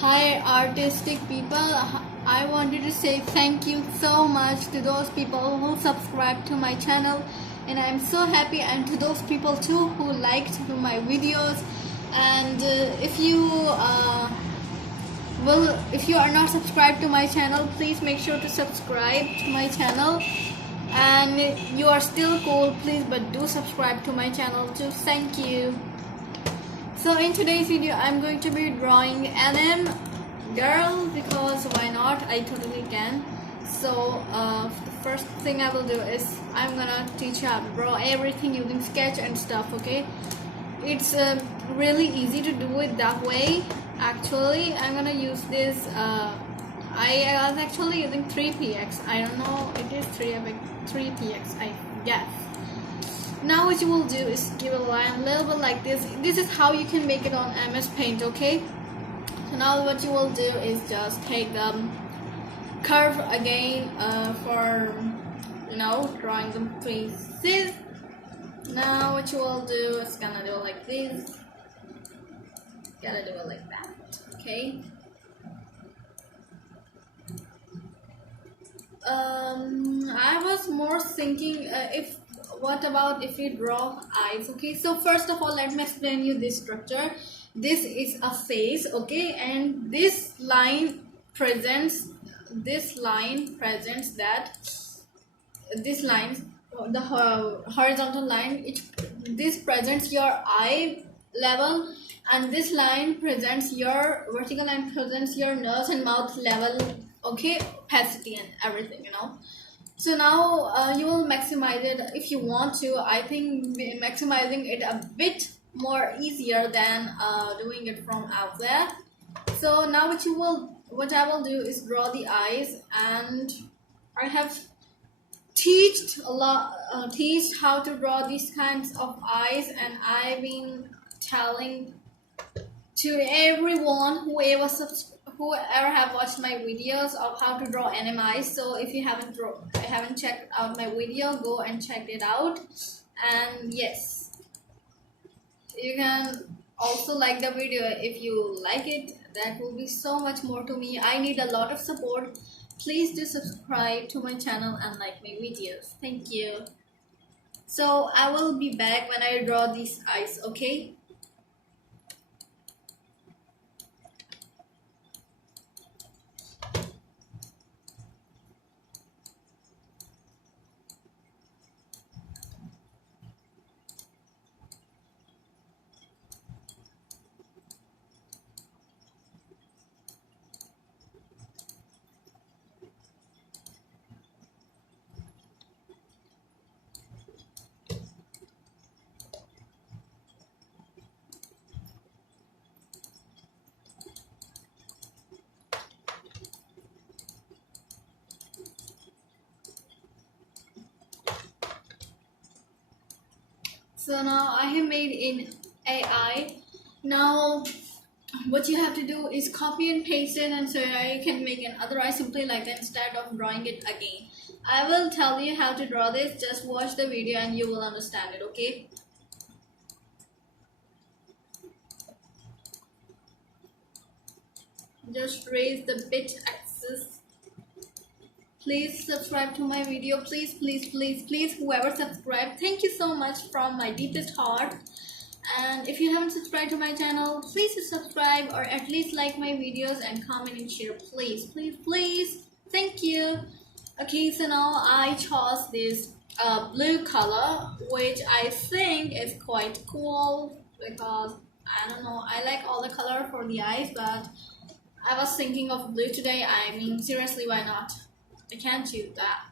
Hi artistic people, I wanted to say thank you so much to those people who subscribe to my channel, and I'm so happy, and to those people too who liked my videos. And if you are not subscribed to my channel, please make sure to subscribe to my channel. And you are still cool, please but do subscribe to my channel too. Thank you. So in today's video, I'm going to be drawing anime girl because why not? I totally can. So the first thing I will do is I'm gonna teach you how to draw everything using sketch and stuff. Okay, it's really easy to do it that way. Actually, I'm gonna use this. I was actually using 3px. I don't know. It is 3px. I guess. Now what you will do is give a line a little bit like this. This is how you can make it on MS Paint, okay? So now what you will do is just take the curve again for drawing the faces. Now what you will do is gonna do it like this. Gotta do it like that, okay? I was more thinking what about if we draw eyes? Okay, so first of all, let me explain you this structure. This is a face, okay, and this line presents that this line, the horizontal line, this presents your eye level, and this line presents your vertical line presents your nose and mouth level, okay, opacity and everything, So now you will maximize it if you want to. I think maximizing it a bit more easier than doing it from out there. So now what I will do is draw the eyes, and I have teached how to draw these kinds of eyes, and I've been telling to everyone whoever have watched my videos of how to draw anime eyes. So if you haven't checked out my video, go and check it out. And yes, you can also like the video if you like it. That will be so much more to me. I need a lot of support. Please do subscribe to my channel and like my videos. Thank you. So I will be back when I draw these eyes, okay? So now I have made in AI. Now what you have to do is copy and paste it, and so you can make another eye simply like that instead of drawing it again. I will tell you how to draw this. Just watch the video and you will understand it, okay? Just raise the bit axis. Please subscribe to my video. Please, please, please, please, whoever subscribed, thank you so much from my deepest heart. And if you haven't subscribed to my channel, please subscribe, or at least like my videos and comment and share. Please, please, please. Thank you. Okay, so now I chose this blue color, which I think is quite cool because I don't know, I like all the color for the eyes, but I was thinking of blue today. I mean, seriously, why not? I can't do that.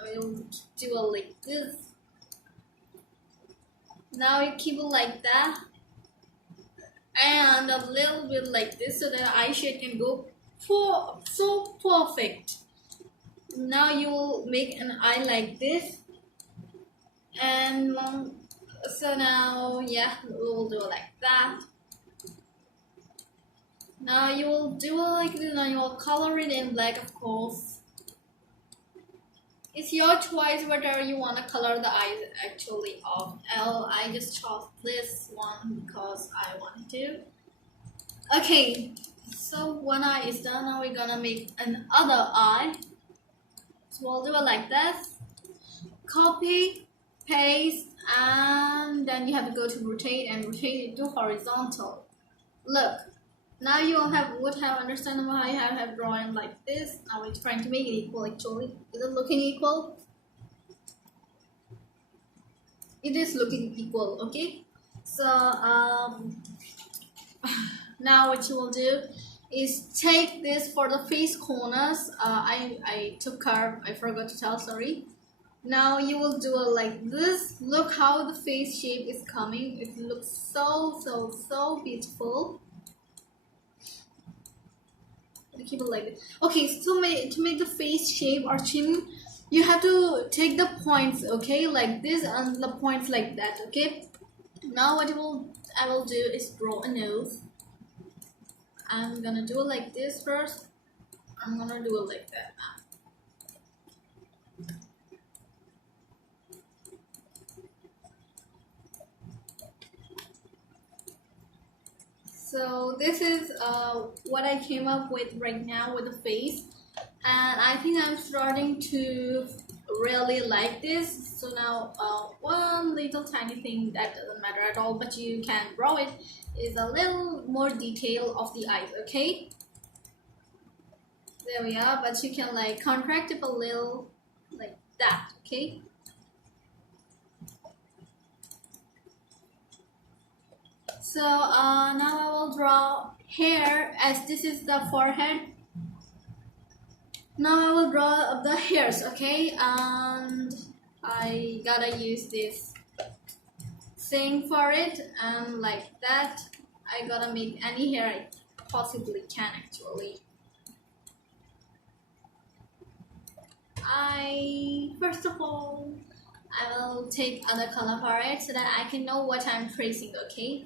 I will do it like this. Now you keep it like that, and a little bit like this, so that the eye shade can go so perfect. Now you will make an eye like this, and so now we'll do it like that. Now you will do it like this, and you will color it in black, of course. It's your choice whether you want to color the eyes actually of. I just chose this one because I want to. Okay, So one eye is done. Now we're gonna make another eye. So we'll do it like this. Copy, paste, and then you have to go to rotate and rotate it to horizontal. Look, now you will would have understandable how you have drawing like this. Now we're trying to make it equal actually. Is it looking equal? It is looking equal, okay? So now what you will do is take this for the face corners. I took curve, I forgot to tell, sorry. Now you will do it like this. Look how the face shape is coming. It looks so beautiful. Keep it like this. Okay, so to make the face shape or chin, you have to take the points, okay, like this, and the points like that, okay. Now what I will do is draw a nose. I'm gonna do it like this first. I'm gonna do it like that now. So this is what I came up with right now with the face, and I think I'm starting to really like this. So now one little tiny thing that doesn't matter at all, but you can draw it, is a little more detail of the eyes, okay? There we are, but you can like contract it a little like that, okay? So now I will draw hair, as this is the forehead. Now I will draw the hairs, okay? And I gotta use this thing for it, and like that I gotta make any hair I possibly can actually. First of all, I will take other color for it so that I can know what I'm tracing, okay?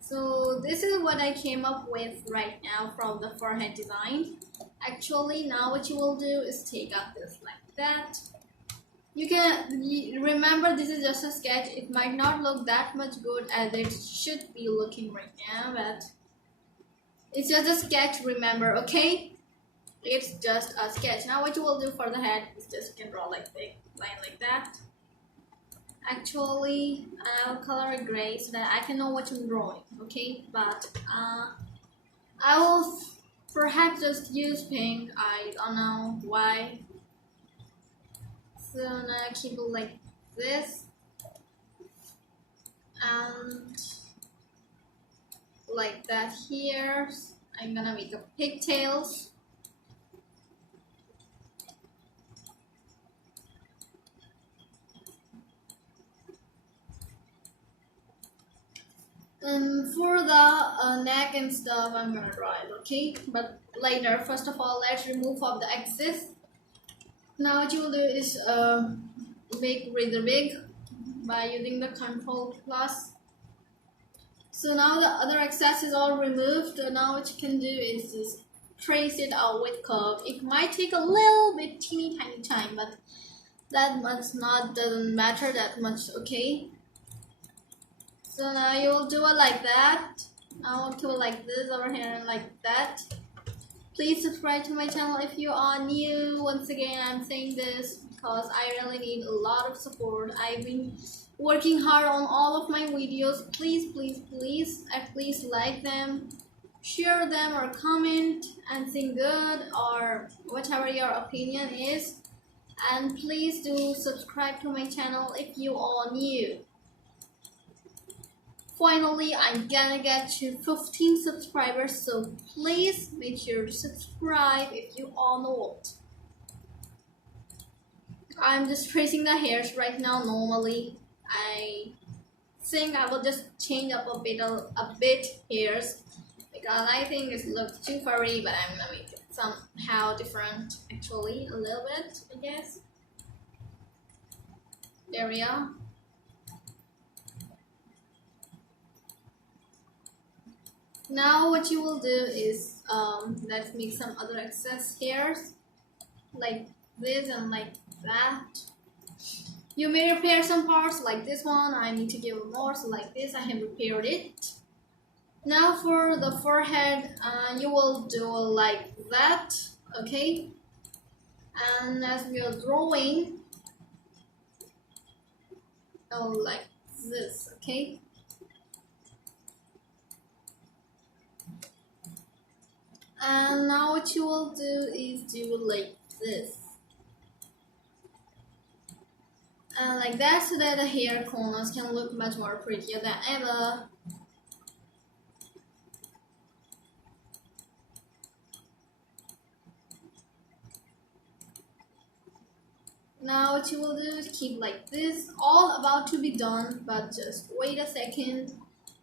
So this is what I came up with right now from the forehead design. Actually, now what you will do is take up this like that. You can remember this is just a sketch. It might not look that much good as it should be looking right now, but it's just a sketch, remember, okay? It's just a sketch. Now what you will do for the head is just you can draw like the line like that. Actually, I'll color it gray so that I can know what I'm drawing, okay? But I will perhaps just use pink. I don't know why. So now I keep it like this, and like that here. I'm gonna make a pigtails. And for the neck and stuff, I'm gonna draw it, okay? But later, first of all, let's remove all the excess. Now what you will do is make rather big by using the Control Plus. So now the other excess is all removed. Now what you can do is just trace it out with curve. It might take a little bit teeny tiny time, but that much doesn't matter that much, okay? So now you will do it like that. I'll do it like this over here and like that. Please subscribe to my channel if you are new. Once again, I'm saying this because I really need a lot of support. I've been working hard on all of my videos. Please like them, share them, or comment and think good, or whatever your opinion is. And please do subscribe to my channel if you are new. Finally, I'm gonna get to 15 subscribers, so please make sure to subscribe if you all know it. I'm just tracing the hairs right now. Normally, I think I will just change up a bit hairs because I think it looks too furry, but I'm gonna make it somehow different, actually, a little bit, I guess. There we are. Now what you will do is let's make some other excess hairs like this and like that. You may repair some parts like this one. I need to give more, so like this I have repaired it. Now for the forehead, you will do like that, okay? And as we are drawing, like this, okay? And now what you will do is do like this. And like that, so that the hair corners can look much more prettier than ever. Now what you will do is keep like this, all about to be done, but just wait a second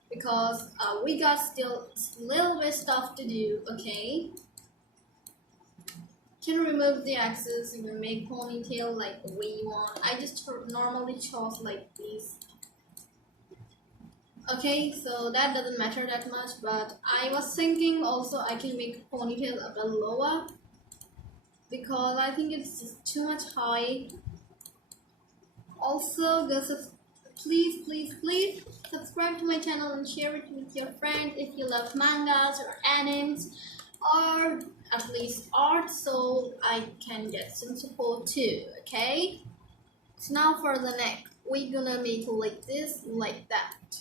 because we got still a little bit stuff to do, okay? You can remove the excess, you can make ponytail like the way you want. I just normally chose like this. Okay, so that doesn't matter that much, but I was thinking also I can make ponytail a bit lower because I think it's just too much high. Also, guys, please subscribe to my channel and share it with your friends if you love mangas or animes or at least art, so I can get some support too, okay? So now for the neck, we're gonna make it like this, like that.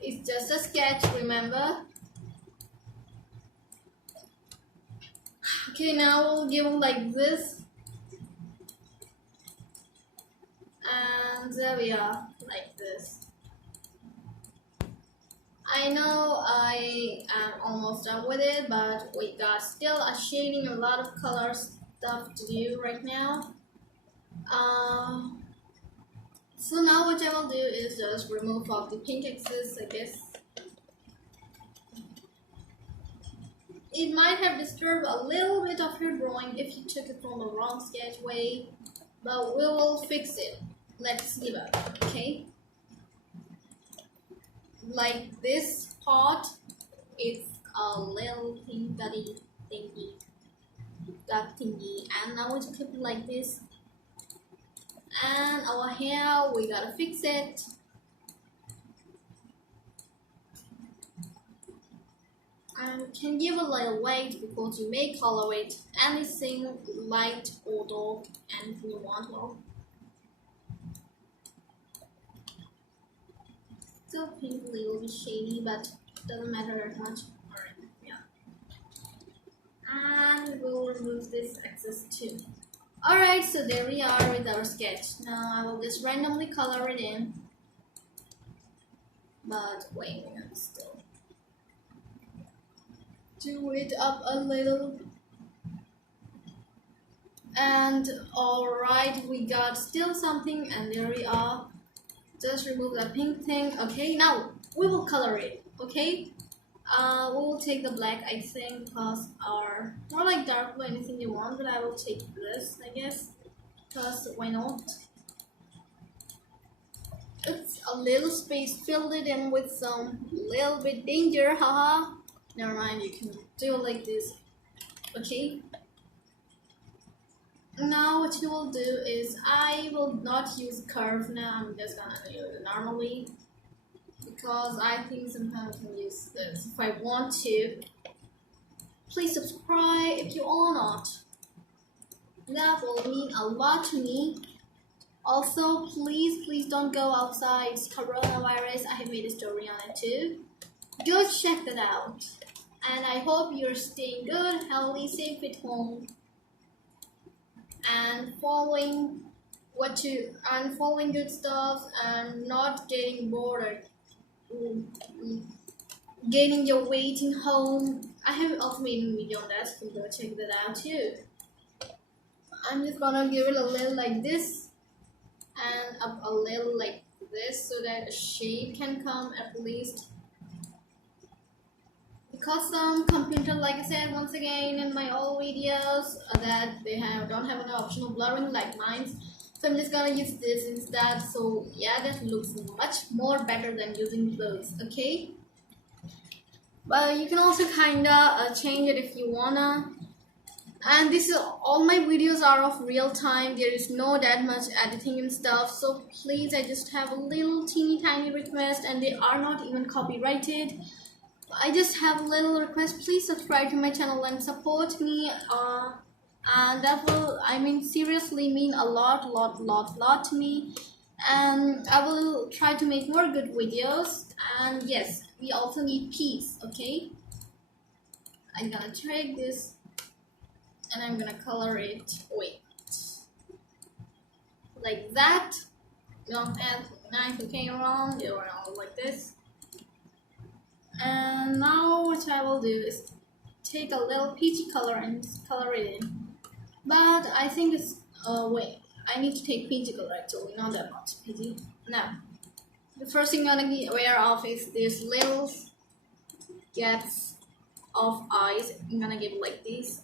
It's just a sketch, remember? Okay, now we'll give it like this. And there we are, like this. I know I am almost done with it, but we got still a shading, a lot of color stuff to do right now. So now what I will do is just remove all the pink excess, I guess. It might have disturbed a little bit of your drawing if you took it from the wrong sketch way, but we will fix it. Let's give up, okay? Like this part, it's a little thingy, that thingy, and now we keep it like this. And our hair, we gotta fix it. And can give a little weight because you may color it anything light or dark, anything you want. Well, still pink, a little bit shady, but doesn't matter that much. Alright, yeah. And we'll remove this excess too. Alright, so there we are with our sketch. Now I will just randomly color it in. But wait, we have to still do it up a little. And alright, we got still something, and there we are. Just remove that pink thing. Okay, now we will color it. Okay, we will take the black, I think, because our more like dark blue, anything you want, but I will take this, I guess, because why not? It's a little space, filled it in with some little bit danger, haha. Never mind, you can do it like this. Okay. Now what you will do is I will not use curve now. I'm just gonna do it normally because I think sometimes I can use this if I want to. Please subscribe if you are not. That will mean a lot to me. Also, please don't go outside. It's coronavirus. I have made a story on it too. Go check that out. And I hope you're staying good, healthy, safe at home, and following good stuff and not getting bored or gaining your weight in home. I have also made a video on that, so you can go check that out too. I'm just gonna give it a little like this and up a little like this so that a shape can come at least. Because some computer, like I said once again in my old videos, that they don't have an optional blurring like mine, so I'm just gonna use this instead. So yeah, that looks much more better than using those. Okay, but you can also kinda change it if you wanna. And this is all my videos are of real time. There is no that much editing and stuff, so please, I just have a little teeny tiny request, and they are not even copyrighted. I just have a little request. Please subscribe to my channel and support me, and that will, I mean, seriously mean a lot to me. And I will try to make more good videos. And yes, we also need peace. Okay, I'm gonna take this and I'm gonna color it, wait, like that. Don't add knife, okay, around like this. And now what I will do is take a little peachy color and color it in. But I think it's wait, I need to take peachy color actually, not that much peachy. Now the first thing I'm gonna be aware of is these little gaps of eyes. I'm gonna give like this.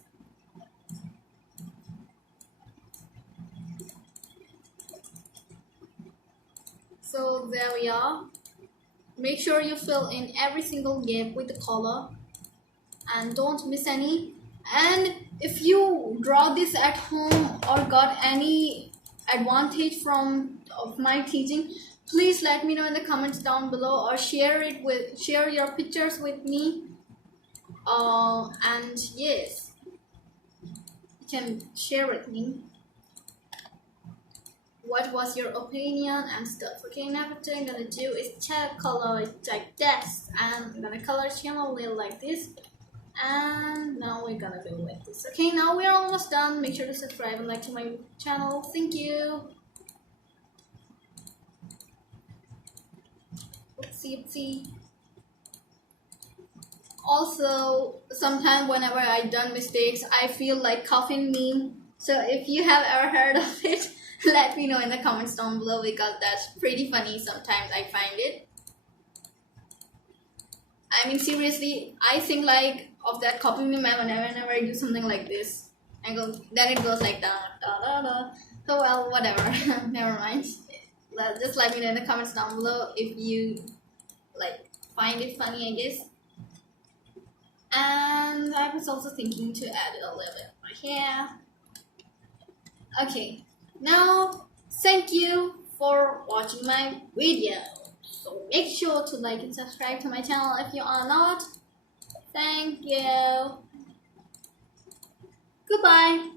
So there we are. Make sure you fill in every single gap with the color and don't miss any. And if you draw this at home or got any advantage from of my teaching, please let me know in the comments down below, or share your pictures with me. And yes, you can share with me what was your opinion and stuff. Okay, now what I'm gonna do is check color like this, and I'm gonna color channel a little like this, and now we're gonna go like this. Okay, now we're almost done. Make sure to subscribe and like to my channel. Thank you. Oopsie. Also, sometimes whenever I done mistakes, I feel like coughing meme. So if you have ever heard of it, let me know in the comments down below, because that's pretty funny. Sometimes I find it. I mean, seriously, I think like of that copy meme whenever I do something like this. Then it goes like da. So well, whatever. Never mind. Just let me know in the comments down below if you like find it funny, I guess. And I was also thinking to add a little bit right here. Okay, now thank you for watching my video. So make sure to like and subscribe to my channel if you are not. Thank you. Goodbye.